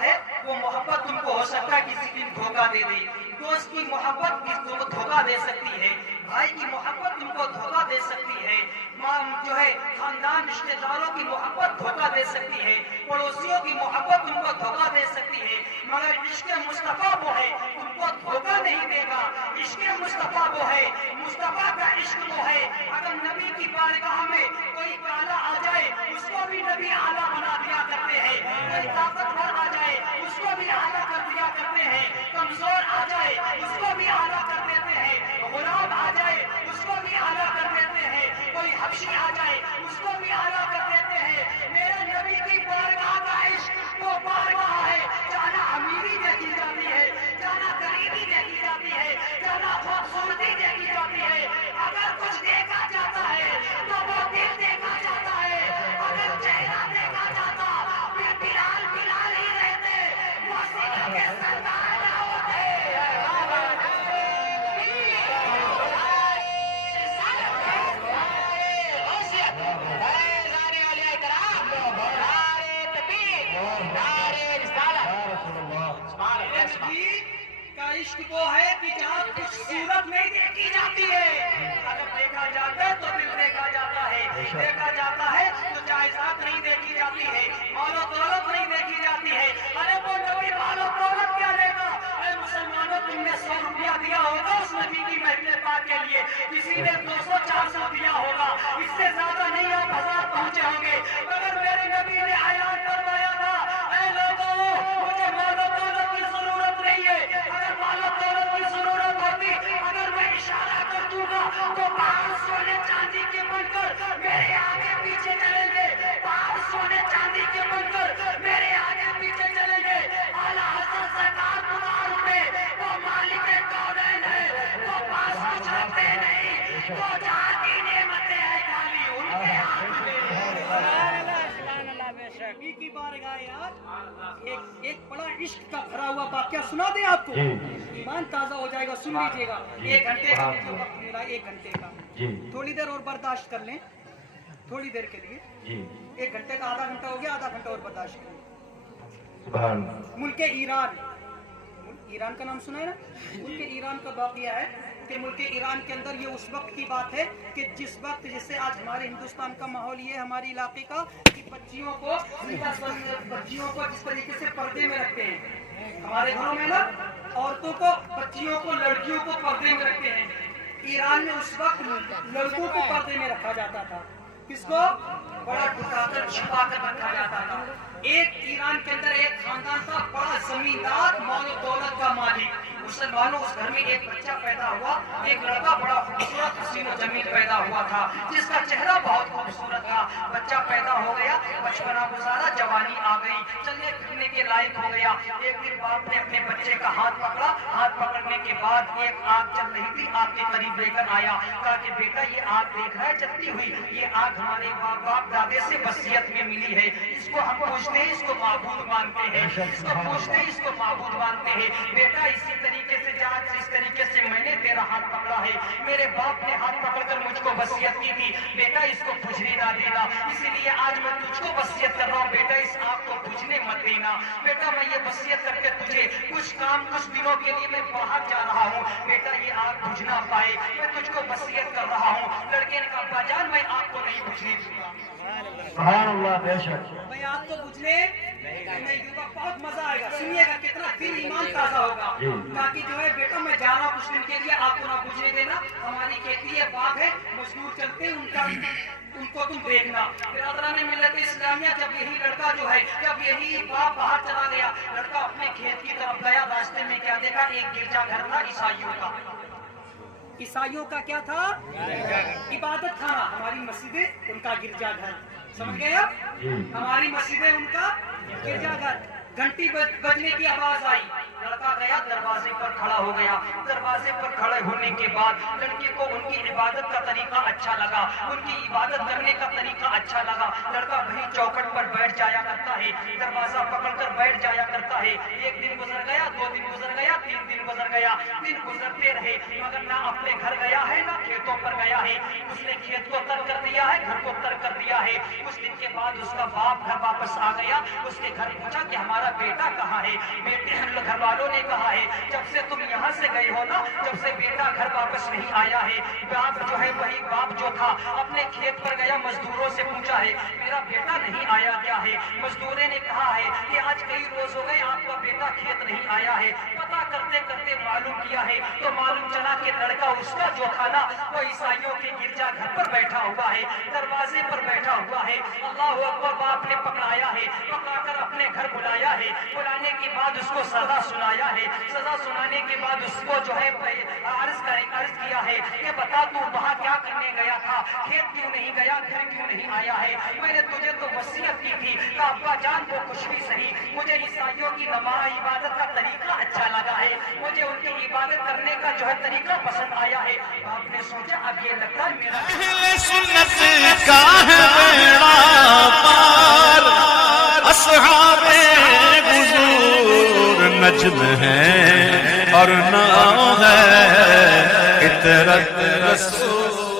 है वो मोहब्बत तुमको हो सकता है किसी दिन धोखा दे दे। दोस्त की मोहब्बत तुमको धोखा दे सकती है, भाई की मोहब्बत तुमको धोखा दे सकती है, जो है खानदान रिश्तेदारों की मोहब्बत धोखा दे सकती है, पड़ोसियों की मोहब्बत तुमको धोखा दे सकती है, मगर इश्क मुस्तफा वो है तुमको धोखा नहीं देगा। इश्क मुस्तफा वो है, मुस्तफा का इश्क वो है। अगर नबी की बारगाह में कोई काला आ जाए उसको भी नबी आला बना दिया करते हैं, कोई ताकतवर आ जाए उसको भी आला कर दिया करते हैं, कमजोर आ जाए उसको भी आला कर देते हैं, गुलाम आ जाए उसको भी आला कर देते हैं, कोई हबशी आ जाए उसको भी आला कर देते हैं। मेरे नबी की बारगाह का इश्क वो बारगाह है जाना अमीरी देखी जाती है, जाना गरीबी देखी जाती है, जाना खूबसूरती देखी जाती है। अगर कुछ देखा जाता है तो वो दिल देखा जाता है, अगर चेहरा देखा जाता फिर बिलाल बिलाल ही रहते, मसीहा के सरदार ना होते। का इश्क वो है कि जहाँ कुछ सूरत नहीं देखी जाती है, अगर देखा जाता है तो दिल देखा जाता है, देखा जाता है तो जायदाद नहीं देखी जाती है, मालो दौलत नहीं देखी जाती है। अरे वो नबी मालो दौलत क्या लेगा? अरे मुसलमानों तुमने 100 रुपया दिया होगा उस नबी की महफिल पाक के लिए, किसी ने 200-400 दिया होगा, इससे ज्यादा नहीं आप 1000 पहुंचे होंगे। मगर मेरे नबी ने ऐलान करवाया था, ऐ लोगों मुझे मालो दौलत की जरूरत नहीं है, अगर मालो दौलत की जरूरत होती अगर मैं इशारा कर दूंगा तो पहाड़ सोने चांदी के बनकर मेरे आगे पीछे चलेंगे, पहाड़ सोने चांदी के बनकर मेरे आगे पीछे चलेंगे। आला हज़रत सरकार मुबारक में वो मालिक कौनैन है, वो पास कुछ रखते नहीं, वो जहाँ की नेमतें हैं खाली उनके हाथ में। नबी की बारगाह यार एक बड़ा इश्क का भरा हुआ वाकया सुना दे आपको, ईमान ताजा हो जाएगा। सुन लीजिएगा, 1 घंटे का मुझे वक्त मिला, 1 घंटे का, थोड़ी देर और बर्दाश्त कर लें, थोड़ी देर के लिए। 1 घंटे का आधा घंटा हो गया, आधा घंटा और बर्दाश्त करें। मुल्क ईरान का नाम सुना है ना? मुल्क ईरान का वाकया है कि मुल्क ईरान के अंदर ये उस वक्त की बात है कि जिस वक्त जैसे आज हमारे हिंदुस्तान का माहौल ये है हमारे इलाके का कि बच्चियों को जिस तरीके से पर्दे में रखते हैं हमारे घरों में ना, औरतों को, बच्चियों को, लड़कियों को पर्दे में रखते हैं। ईरान में उस वक्त लड़कों को पर्दे में रखा जाता था, किसको? बड़ा ढुकाकर छुपाकर रखा जाता था। एक ईरान के अंदर एक खानदान था, बड़ा जमींदार, मालो दौलत का मालिक। मुसलमानों उस घर में एक बच्चा पैदा हुआ, एक लड़का बड़ा खूबसूरत हसीन और जमील पैदा हुआ था जिसका चेहरा बहुत खूबसूरत था। बच्चा पैदा हो गया, बचपना गुजारा, जवानी आ गई, चलने फिरने के लायक हो गया। एक दिन बाप ने अपने बच्चे का हाथ पकड़ा, हाथ पकड़ने के बाद एक आग चल रही थी, आग के करीब लेकर आया, कहा कि बेटा ये आग देख रहा है जलती हुई, ये आग हमारे बाप दादे से वसीयत में मिली है, इसको हम पूछते हैं, इसको माबूद मानते हैं, इसको पूछते हैं, इसको माबूद मानते हैं। बेटा इसी तरीके से जिस तरीके से मैंने तेरा हाथ पकड़ा है, मेरे बाप ने हाथ पकड़कर मुझको वसीयत की थी, बेटा इसको बुझने ना देना, इसीलिए आज मैं तुझको वसीयत कर रहा हूँ, बेटा इस आग को बुझने मत देना। बेटा मैं ये वसीयत करके तुझे कुछ दिनों के लिए मैं बाहर जा रहा हूँ, बेटा ये आग बुझ ना पाए, मैं तुझको वसीयत कर रहा हूँ। लड़के ने कहा बाजान मैं आग को नहीं बुझने दूंगा, मैं आग को बुझने नहीं दूंगा, बहुत मजा आएगा, सुनिएगा कितना दिल ईमान ताजा होगा। ताकि जो है बेटा मैं जा रहा हूँ कुछ दिन के लिए, आपको ना बुझने देना, हमारी खेती है, बाग है, मजदूर चलते हैं, उनको तुम देखना। बिरादरान मिल्लत इस्लामिया जब यही लड़का जो है, जब यही बाप बाहर चला गया, लड़का अपने खेत की तरफ गया, रास्ते में क्या देखा? एक गिरजाघर था ईसाइयों का। ईसाइयों का क्या था? इबादत खाना। हमारी मस्जिदें उनका गिरजाघर, समझ गए आप? हमारी मस्जिदें उनका गिरजाघर। घंटी बजने की आवाज आई, लड़का गया दरवाजे पर खड़ा हो गया। दरवाजे पर खड़े होने के बाद लड़के को उनकी इबादत का तरीका अच्छा लगा, उनकी इबादत करने का तरीका अच्छा लगा। लड़का वही चौखट पर बैठ जाया करता है, दरवाजा पकड़कर बैठ जाया करता है। एक दिन गुजर गया, 2 दिन गुजर गया, 3 दिन गुजर गया, दिन गुजरते रहे, मगर ना अपने घर गया है ना खेतों पर गया है। उसने खेत को तर्क कर दिया है, घर को तर्क कर दिया है। कुछ दिन के बाद उसका बाप घर वापस आ गया, उसके घर पूछा कि हमारा बेटा कहाँ है। बेटे घर वालों ने कहा है जब से तुम यहाँ से गए हो ना, जब से बेटा घर वापस नहीं आया है। बाप जो है वही बाप जो था अपने खेत पर गया, मजदूरों से पूछा है मेरा बेटा नहीं आया क्या है। मजदूरों ने कहा है कि आज कई रोज हो गए आपका बेटा खेत नहीं आया है। पता करते करते मालूम किया है तो मालूम चला कि लड़का उसका जो था ना वो ईसाइयों के गिरजा घर पर बैठा हुआ है, दरवाजे पर बैठा हुआ है। अल्लाह अकबर, बाप ने पकड़ाया है, पकड़ाकर अपने घर बुलाया है। बुलाने के बाद उसको सजा सुनाया है। सजा सुनाने के बाद उसको जो है अर्ज किया है कि बता तू वहाँ क्या करने गया था, खेत क्यों नहीं गया, घर क्यों नहीं आया है। मैंने तुझे तो वसीयत की थी कि अब्बा जान को कुछ भी सही, मुझे ईसाइयों की नमाज इबादत का तरीका अच्छा लगा है, मुझे उनकी इबादत करने का जो है तरीका पसंद आया है। आपने सोचा अब ये लगता है मेरा सुन्नत का है मेरा पार, असहाबे हुजूर नज्म है और नाम है इतरत रसूल।